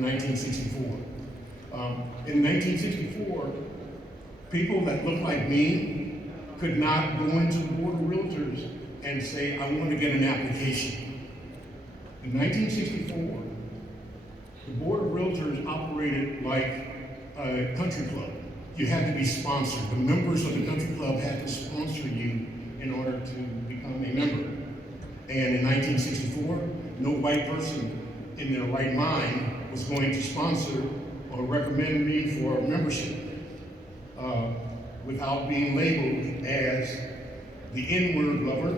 from 1964. In 1964, people that looked like me could not go into the Board of Realtors and say, I want to get an application. In 1964, the Board of Realtors operated like a country club. You had to be sponsored. The members of the country club had to sponsor you in order to become a member. And in 1964, no white person in their right mind was going to sponsor or recommend me for membership without being labeled as the N-word lover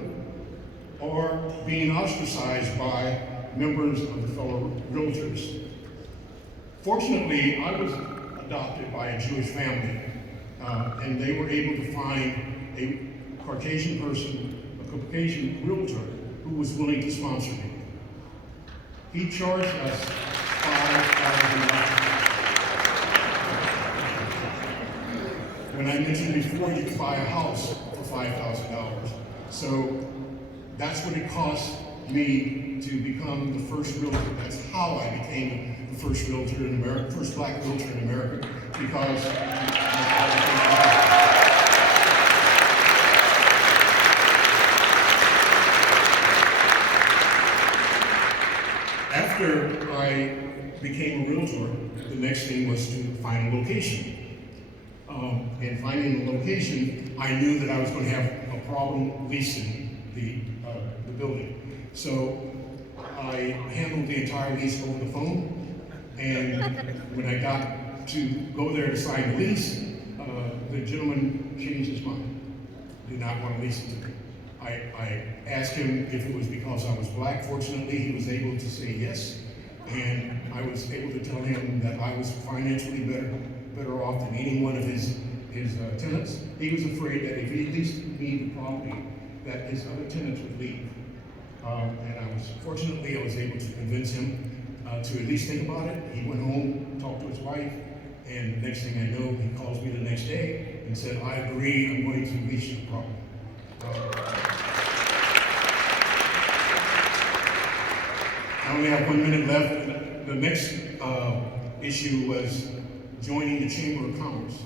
or being ostracized by members of the fellow realtors. Fortunately, I was adopted by a Jewish family, and they were able to find a Caucasian person, a Caucasian realtor, who was willing to sponsor me. He charged us $5,000. When I mentioned before, you could buy a house for $5,000. So that's what it cost me to become the first realtor. That's how I became the first realtor in America, first black realtor in America, because after I became a realtor, the next thing was to find a location. And finding the location, I knew that I was going to have a problem leasing the building. So I handled the entire lease over the phone, and when I got to go there to sign the lease, the gentleman changed his mind, did not want to lease it to me. I asked him if it was because I was black. Fortunately, he was able to say yes, and I was able to tell him that I was financially better off than any one of his tenants. He was afraid that if he leased me the property, that his other tenants would leave. And fortunately, I was able to convince him to at least think about it. He went home, talked to his wife, and next thing I know, he calls me the next day and said, I agree, I'm going to lease the property. I only have 1 minute left. The next issue was joining the Chamber of Commerce.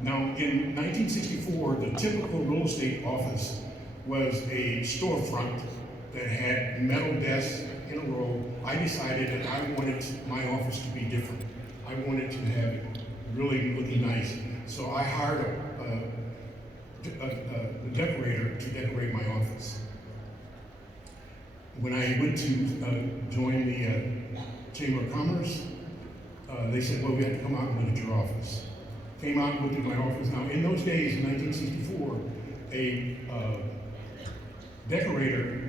Now, in 1964, the typical real estate office was a storefront that had metal desks in a row. I decided that I wanted my office to be different. I wanted to have it really looking nice. So I hired a decorator to decorate my office. When I went to join the Chamber of Commerce, they said, well, we have to come out and look at your office. Came out and looked at my office. Now, in those days, in 1964, a decorator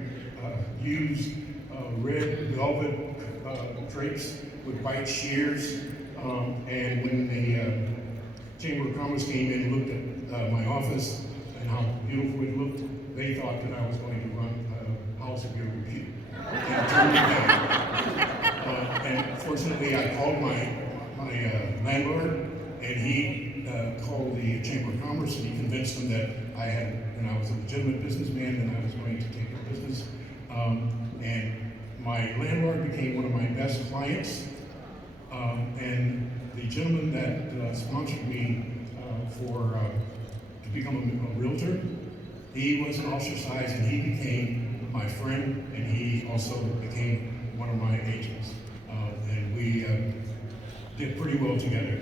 used red velvet drapes with white shears, and when the Chamber of Commerce came in and looked at my office and how beautiful it looked, they thought that I was going to run a house of ill repute. And turned me down. And fortunately, I called my landlord, and he called the Chamber of Commerce, and he convinced them that I was a legitimate businessman, and I was going to take their business. And my landlord became one of my best clients. And the gentleman that sponsored me to become a realtor, he was ostracized, and he became my friend, and he also became one of my agents. And we did pretty well together.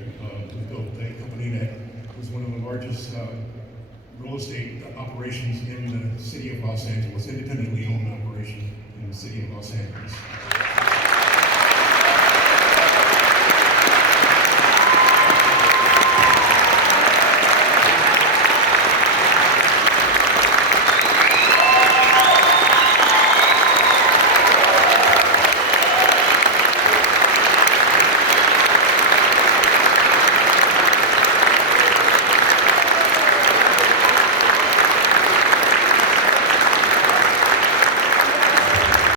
We built a company that was one of the largest real estate operations in the city of Los Angeles, independently owned operation in the city of Los Angeles.